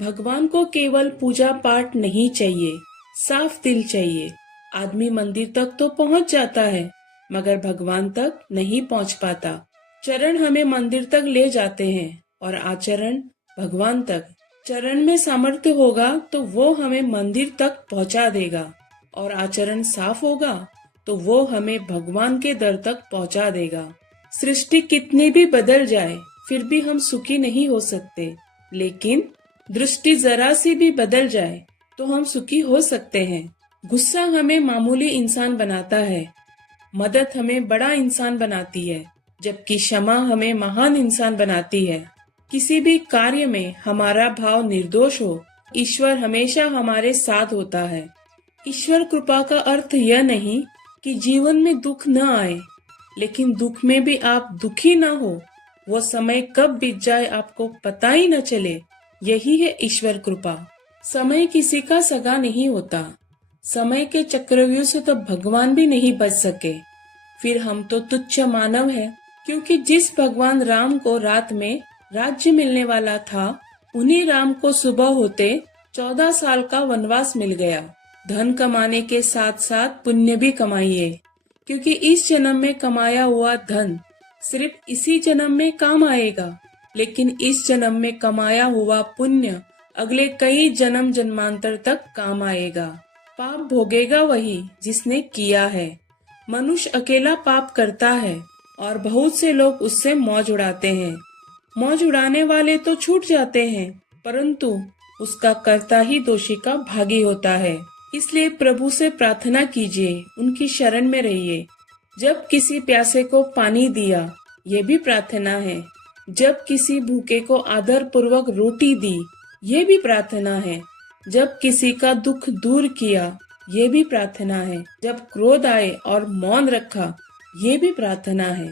भगवान को केवल पूजा पाठ नहीं चाहिए, साफ दिल चाहिए। आदमी मंदिर तक तो पहुंच जाता है मगर भगवान तक नहीं पहुंच पाता। चरण हमें मंदिर तक ले जाते हैं और आचरण भगवान तक। चरण में सामर्थ्य होगा तो वो हमें मंदिर तक पहुंचा देगा और आचरण साफ होगा तो वो हमें भगवान के दर तक पहुंचा देगा। सृष्टि कितनी भी बदल जाए फिर भी हम सुखी नहीं हो सकते, लेकिन दृष्टि जरा सी भी बदल जाए तो हम सुखी हो सकते हैं। गुस्सा हमें मामूली इंसान बनाता है, मदद हमें बड़ा इंसान बनाती है, जबकि क्षमा हमें महान इंसान बनाती है। किसी भी कार्य में हमारा भाव निर्दोष हो, ईश्वर हमेशा हमारे साथ होता है। ईश्वर कृपा का अर्थ यह नहीं कि जीवन में दुख न आए, लेकिन दुख में भी आप दुखी न हो। वो समय कब बीत जाए आपको पता ही न चले, यही है ईश्वर कृपा। समय किसी का सगा नहीं होता। समय के चक्रव्यूह से तो भगवान भी नहीं बच सके। फिर हम तो तुच्छ मानव हैं, क्योंकि जिस भगवान राम को रात में राज्य मिलने वाला था, उन्हीं राम को सुबह होते 14 साल का वनवास मिल गया। धन कमाने के साथ साथ पुण्य भी कमाइए, क्योंकि इस जन्म में कमाया हुआ धन सिर्फ इसी जन्म में काम आएगा, लेकिन इस जन्म में कमाया हुआ पुण्य अगले कई जन्म जन्मांतर तक काम आएगा। पाप भोगेगा वही जिसने किया है। मनुष्य अकेला पाप करता है और बहुत से लोग उससे मौज उड़ाते हैं। मौज उड़ाने वाले तो छूट जाते हैं, परंतु उसका कर्ता ही दोषी का भागी होता है। इसलिए प्रभु से प्रार्थना कीजिए, उनकी शरण में रहिए। जब किसी प्यासे को पानी दिया, ये भी प्रार्थना है। जब किसी भूखे को आदर पूर्वक रोटी दी, ये भी प्रार्थना है। जब किसी का दुख दूर किया, ये भी प्रार्थना है। जब क्रोध आए और मौन रखा, ये भी प्रार्थना है।